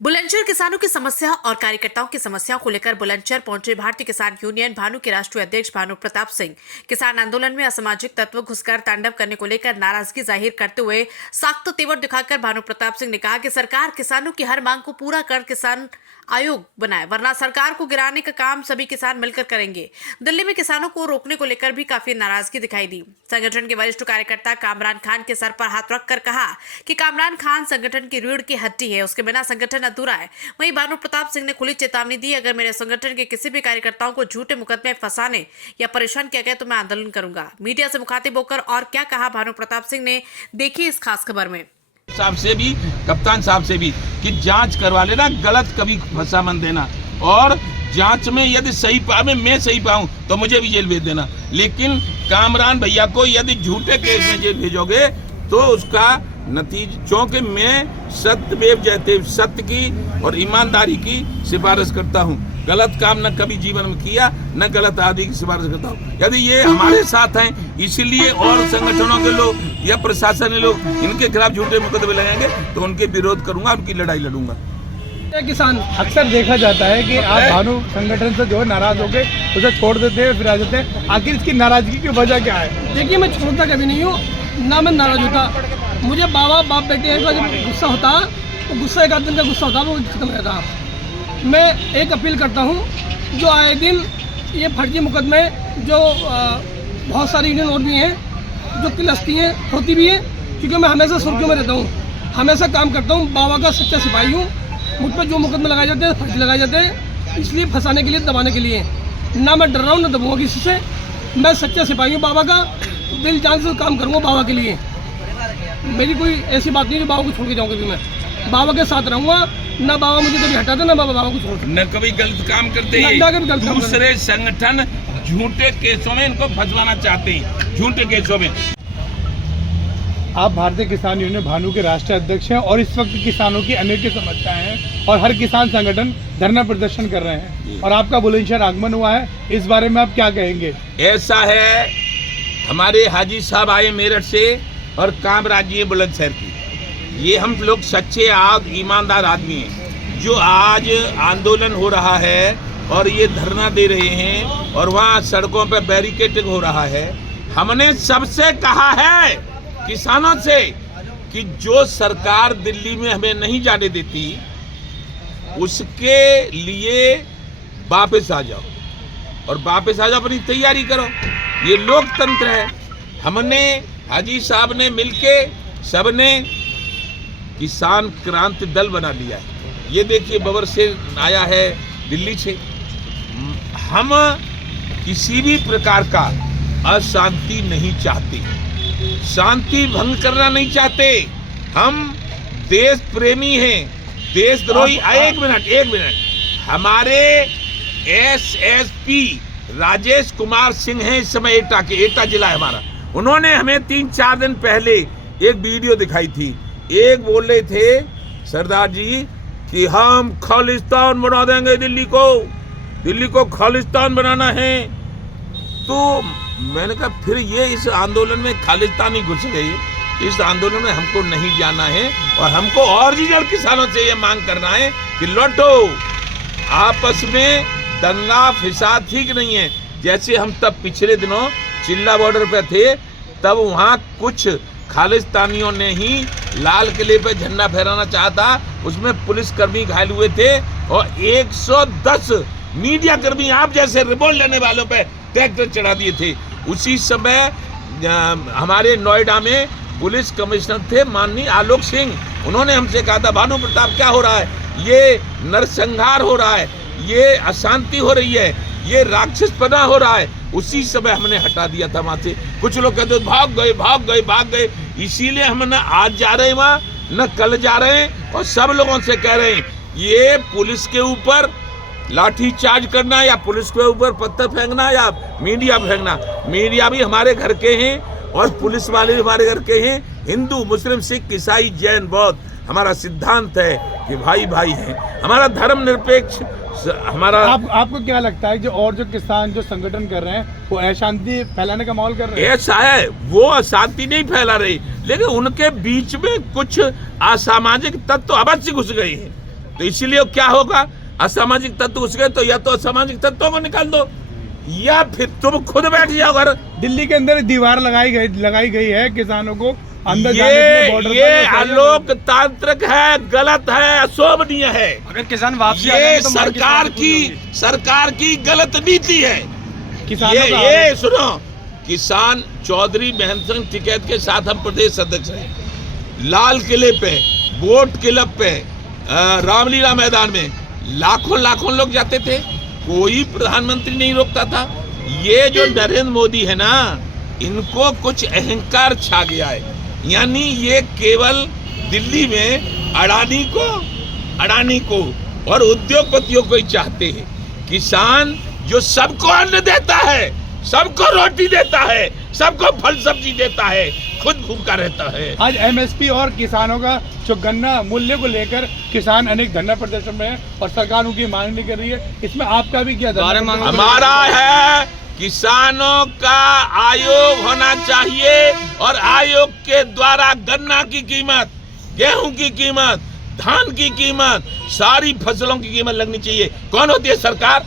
बुलंदशहर किसानों की समस्या और कार्यकर्ताओं की समस्याओं को लेकर बुलंदशहर पहुंचे भारतीय किसान यूनियन भानु के राष्ट्रीय अध्यक्ष भानु प्रताप सिंह किसान आंदोलन में असामाजिक तत्व घुसकर तांडव करने को लेकर नाराजगी जाहिर करते हुए सख्त तेवर दिखाकर भानु प्रताप सिंह ने कहा कि सरकार किसानों की हर मांग को पूरा कर किसान आयोग बनाए, वरना सरकार को गिराने का काम सभी किसान मिलकर करेंगे। दिल्ली में किसानों को रोकने को लेकर भी काफी नाराजगी दिखाई दी। संगठन के वरिष्ठ कार्यकर्ता कामरान खान के सर पर हाथ रखकर कहा कि कामरान खान संगठन की रीढ़ की हड्डी है, उसके बिना संगठन अधूरा है। वहीं भानु प्रताप सिंह ने खुली चेतावनी दी, अगर मेरे संगठन के किसी भी कार्यकर्ताओं को झूठे मुकदमे फंसाने या परेशान किया गया तो मैं आंदोलन करूंगा। मीडिया से मुखातिब होकर और क्या कहा भानु प्रताप सिंह ने, देखिए इस खास खबर में। साहब से भी, कप्तान साहब से भी कि जांच करवा लेना, गलत कभी फंसा मत देना, और जांच में यदि सही पावे, मैं सही पाऊं तो मुझे भी जेल भेज देना। लेकिन कामरान भैया को यदि झूठे केस में जेल भेजोगे तो उसका नतीजा, क्योंकि मैं सत्यमेव जयते सत्य की और ईमानदारी की सिफारिश करता हूं। गलत काम न कभी जीवन में किया, न गलत आदमी की सिफारिश करता हूं। यदि ये हमारे साथ हैं, इसीलिए और संगठनों के लोग या प्रशासन के लोग इनके खिलाफ झूठे मुकदमे लगाएंगे तो उनके विरोध करूंगा, उनकी लड़ाई लड़ूंगा। किसान अक्सर देखा जाता है कि आप भानु संगठन से जो है नाराज हो गए, उसे छोड़ देते हैं, फिर आ जाते हैं। आखिर इसकी नाराजगी की वजह क्या है? देखिए, मैं छोड़ता कभी नहीं हूँ, ना मैं नाराज होता। मुझे बाप बेटे का जब गुस्सा होता, तो गुस्सा एक आदमी का गुस्सा होता, वो खत्म रहता। मैं एक अपील करता हूँ, जो आए दिन ये फर्जी मुकदमे जो बहुत सारी यूनियन और भी हैं जो तिलस्ती हैं, होती भी हैं, क्योंकि मैं हमेशा सुर्खियों में रहता हूँ, हमेशा काम करता हूँ, बाबा का सच्चा सिपाही हूँ। मुझ पर जो मुकदमे लगाए जाते हैं फर्जी लगाए जाते हैं, इसलिए फंसाने के लिए, दबाने के लिए। ना मैं डर रहा हूँ, ना दबूंगा किसी से। मैं सच्चा सिपाही हूँ बाबा का, दिल जान से काम करूँगा बाबा के लिए। मेरी कोई ऐसी बात नहीं कि बाबा को छोड़ के जाऊँगा। भी मैं बाबा के साथ रहूँगा, ना बाबा मुझे कभी हटाते, ना बाबा को छोड़ते, न कभी गलत काम करते हैं। दूसरे संगठन झूठे केसों में इनको फंसवाना चाहते हैं, झूठे केसों में। आप भारतीय किसान यूनियन भानु के राष्ट्रीय अध्यक्ष हैं और इस वक्त किसानों की अनेक समस्याएं हैं और हर किसान संगठन धरना प्रदर्शन कर रहे हैं और आपका बुलंदशहर आगमन हुआ है, इस बारे में आप क्या कहेंगे? ऐसा है, हमारे हाजी साहब आए मेरठ से और कामराज जी बुलंदशहर की। ये हम लोग सच्चे ईमानदार आदमी हैं। जो आज आंदोलन हो रहा है और ये धरना दे रहे हैं और वहाँ सड़कों पर बैरिकेडिंग हो रहा है, हमने सबसे कहा है किसानों से कि जो सरकार दिल्ली में हमें नहीं जाने देती, उसके लिए वापस आ जाओ और वापस आ जाओ, अपनी तैयारी करो। ये लोकतंत्र है। हमने, हाजी साहब ने मिलके सबने किसान क्रांति दल बना लिया है। ये देखिए, बबर से आया है दिल्ली से। हम किसी भी प्रकार का अशांति नहीं चाहते, शांति भंग करना नहीं चाहते। हम देश प्रेमी हैं, देशद्रोही। एक मिनट, हमारे एसएसपी राजेश कुमार सिंह हैं इस समय एटा जिला है हमारा। उन्होंने हमें 3-4 दिन पहले एक वीडियो दिखाई थी। एक बोल रहे थे सरदार जी कि हम खालिस्तान बना देंगे, दिल्ली को खालिस्तान बनाना है। तो मैंने कहा फिर ये इस आंदोलन में खालिस्तानी घुस गए। इस आंदोलन में हमको नहीं जाना है और हमको ओरिजिनल किसानों से ये मांग करना है कि लौटो। आपस में दंगा फिसाद ठीक नहीं है। जैसे हम तब पिछले दिनों चिल्ला बॉर्डर पे थे, तब वहाँ कुछ खालिस्तानियों ने ही लाल किले पे झंडा फहराना चाहा था, उसमें पुलिसकर्मी घायल हुए थे और 110 मीडिया कर्मी आप जैसे रिपोर्ट लेने वालों पे ट्रैक्टर चढ़ा दिए थे। उसी समय हमारे नोएडा में पुलिस कमिश्नर थे माननीय आलोक सिंह, उन्होंने हमसे कहा था भानु प्रताप क्या हो रहा है, ये नरसंहार हो रहा है, ये अशांति हो रही है, ये राक्षसपना हो रहा है। उसी समय हमने हटा दिया था वहां से। कुछ लोग कहते भाग गए। इसीलिए हम न आज जा रहे हैं वहाँ, न कल जा रहे हैं और सब लोगों से कह रहे हैं ये पुलिस के ऊपर लाठी चार्ज करना या पुलिस के ऊपर पत्थर फेंकना या मीडिया फेंकना। मीडिया भी हमारे घर के हैं और पुलिस वाले भी हमारे घर के हैं। हिंदू, मुस्लिम, सिख, ईसाई, जैन, बौद्ध, हमारा सिद्धांत है कि भाई भाई हैं। हमारा धर्म निरपेक्ष हमारा। आपको क्या लगता है जो किसान जो संगठन कर रहे हैं वो अशांति फैलाने का माहौल कर रहे हैं? ऐसा है, वो अशांति नहीं फैला रही, लेकिन उनके बीच में कुछ असामाजिक तत्व अवश्य घुस गए हैं। तो इसीलिए क्या होगा, असामाजिक तत्व घुस गए तो या तो असामाजिक तत्वों को निकाल दो या फिर तुम खुद बैठ जाओ घर। दिल्ली के अंदर दीवार लगाई गई है किसानों को अंदर जाने के लिए बॉर्डर ये अलोकतांत्रिक है, गलत है, अशोभनीय है। अगर किसान वापसी आ ये जाएंगे तो सरकार की गलत नीति है। किसानों का ये सुनो, किसान चौधरी महेंद्र सिंह टिकैत के साथ हम प्रदेश अध्यक्ष हैं। लाल किले पे, बोट क्लब पे, रामलीला मैदान में लाखों लोग जाते थे, कोई प्रधानमंत्री नहीं रोकता था। ये जो नरेंद्र मोदी है ना, इनको कुछ अहंकार छा गया है, यानी ये केवल दिल्ली में अडानी को और उद्योगपतियों को ही चाहते हैं। किसान जो सबको अन्न देता है, सबको रोटी देता है, सबको फल सब्जी देता है, खुद भूखा रहता है। आज एमएसपी और किसानों का जो गन्ना मूल्य को लेकर किसान अनेक धरना प्रदर्शन में है और सरकार उनकी मांग नहीं कर रही है, इसमें आपका भी क्या हमारा है, किसानों का आयोग होना चाहिए और आयोग के द्वारा गन्ना की कीमत, गेहूं की कीमत, धान की कीमत, सारी फसलों की कीमत लगनी चाहिए। कौन होती है सरकार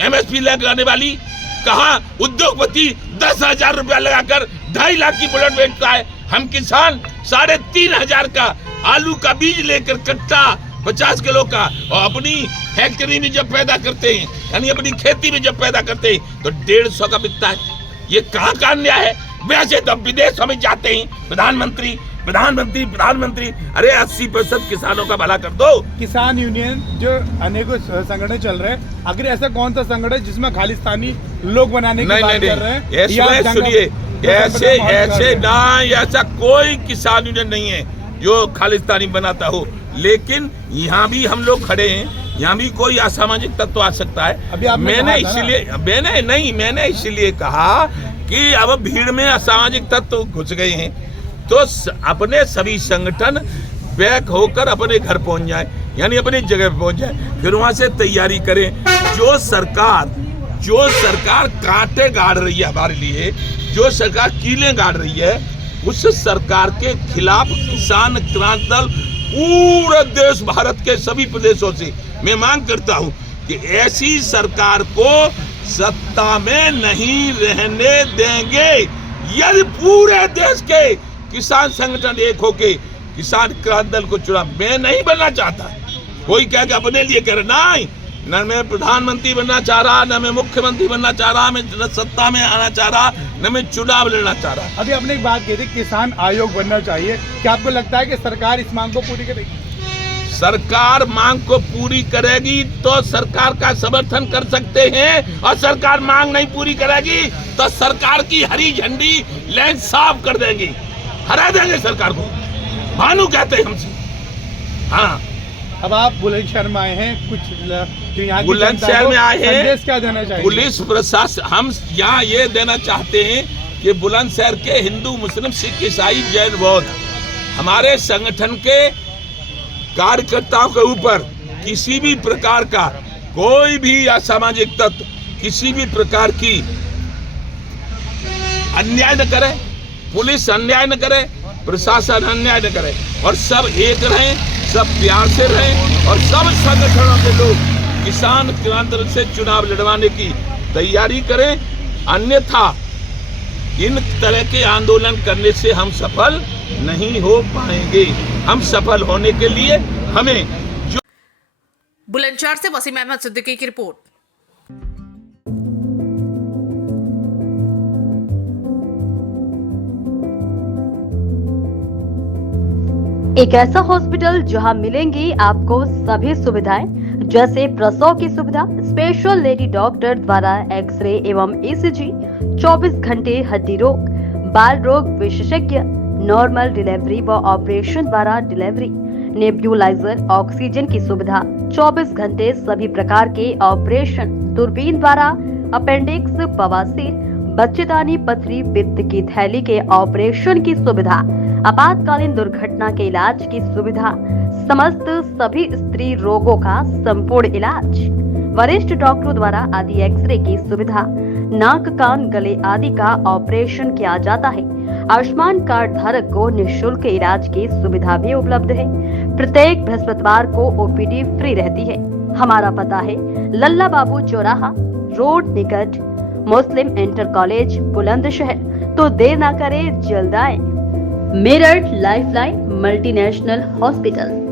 एमएसपी लगाने वाली? कहाँ उद्योगपति 10,000 रुपया लगाकर 2.5 लाख की बुलेट बेचता है, हम किसान 3,500 का आलू का बीज लेकर कट्टा 50 किलो का और अपनी फैक्ट्री में जब पैदा करते हैं, यानी अपनी खेती में जब पैदा करते हैं तो 150 का बिकता है। ये कहाँ का अन्याय है? वैसे तो विदेशों में जाते हैं प्रधानमंत्री, अरे 80% किसानों का भला कर दो। किसान यूनियन जो अनेकों संगठन चल रहे हैं, अगर ऐसा कौन सा संगठन है जिसमें खालिस्तानी लोग बनाने की बात कर रहे हैं? ऐसा कोई किसान यूनियन नहीं है जो खालिस्तानी बनाता हो, लेकिन यहाँ भी हम लोग खड़े हैं, यहाँ भी कोई असामाजिक तत्व आ सकता है। मैंने इसीलिए कहा कि अब भीड़ में असामाजिक तत्व घुस गए हैं तो अपने सभी संगठन बैक होकर अपने घर पहुंच जाए, यानी अपनी जगह पहुंच जाए, फिर वहां से तैयारी करें। जो सरकार कांटे गाड़ रही है हमारे लिए, जो सरकार कीलें गाड़ रही है, उस सरकार के खिलाफ किसान क्रांति दल पूरे देश, भारत के सभी प्रदेशों से मैं मांग करता हूं कि ऐसी सरकार को सत्ता में नहीं रहने देंगे। यदि पूरे देश के किसान संगठन एक होके किसान क्रांति दल को चुना, मैं नहीं बनना चाहता, कोई कह के अपने लिए कह रहा, नहीं, न मैं प्रधानमंत्री बनना चाह रहा, न मैं मुख्यमंत्री बनना चाह रहा, मैं न सत्ता में आना चाह रहा, न मैं चुनाव लड़ना चाह रहा। अभी आपने एक बात कही थी, किसान आयोग बनना चाहिए, क्या आपको लगता है कि सरकार इस मांग को पूरी करेगी? सरकार मांग को पूरी करेगी तो सरकार का समर्थन कर सकते हैं, और सरकार मांग नहीं पूरी करेगी तो सरकार की हरी झंडी लाइन साफ कर देंगे, हरा देंगे सरकार को। भानु कहते हैं हमसे। हाँ, अब आप बुलंदशहर में आए हैं, कुछ जो यहाँ बुलंदशहर में आए हैं, संदेश क्या देना चाहिए? पुलिस प्रशासन, हम यहाँ ये देना चाहते हैं कि बुलंदशहर के हिंदू, मुस्लिम, सिख, ईसाई, जैन, बौद्ध, हमारे संगठन के कार्यकर्ताओं के ऊपर किसी भी प्रकार का कोई भी असामाजिक तत्व किसी भी प्रकार की अन्याय न करे, पुलिस अन्याय न करे, प्रशासन अन्याय न करे, और सब एक रहें, सब प्यार से रहें, और सब संगठनों के लोग किसान क्रांति दल से चुनाव लड़वाने की तैयारी करें। अन्यथा इन तरह के आंदोलन करने से हम सफल नहीं हो पाएंगे। हम सफल होने के लिए हमें जो बुलंदशहर से वसीम अहमद सिद्दीकी की रिपोर्ट। एक ऐसा हॉस्पिटल जहां मिलेंगी आपको सभी सुविधाएं, जैसे प्रसव की सुविधा, स्पेशल लेडी डॉक्टर द्वारा एक्सरे एवं ईसीजी, 24 घंटे हड्डी रोग, बाल रोग विशेषज्ञ, नॉर्मल डिलीवरी व ऑपरेशन द्वारा डिलीवरी, नेब्यूलाइजर, ऑक्सीजन की सुविधा, 24 घंटे सभी प्रकार के ऑपरेशन, दूरबीन द्वारा अपेंडिक्स, बवासीर, बच्चेदानी, पथरी, पित्त की थैली के ऑपरेशन की सुविधा, आपातकालीन दुर्घटना के इलाज की सुविधा, समस्त सभी स्त्री रोगों का संपूर्ण इलाज, वरिष्ठ डॉक्टरों द्वारा आदि एक्सरे की सुविधा, नाक, कान, गले आदि का ऑपरेशन किया जाता है। आयुष्मान कार्ड धारक को निःशुल्क इलाज की सुविधा भी उपलब्ध है। प्रत्येक बृहस्पतिवार को ओपीडी फ्री रहती है। हमारा पता है लल्ला बाबू चौराहा रोड निकट मुस्लिम इंटर कॉलेज बुलंदशहर। तो देर ना करें, जल्द आए। Meerut lifeline multinational hospital.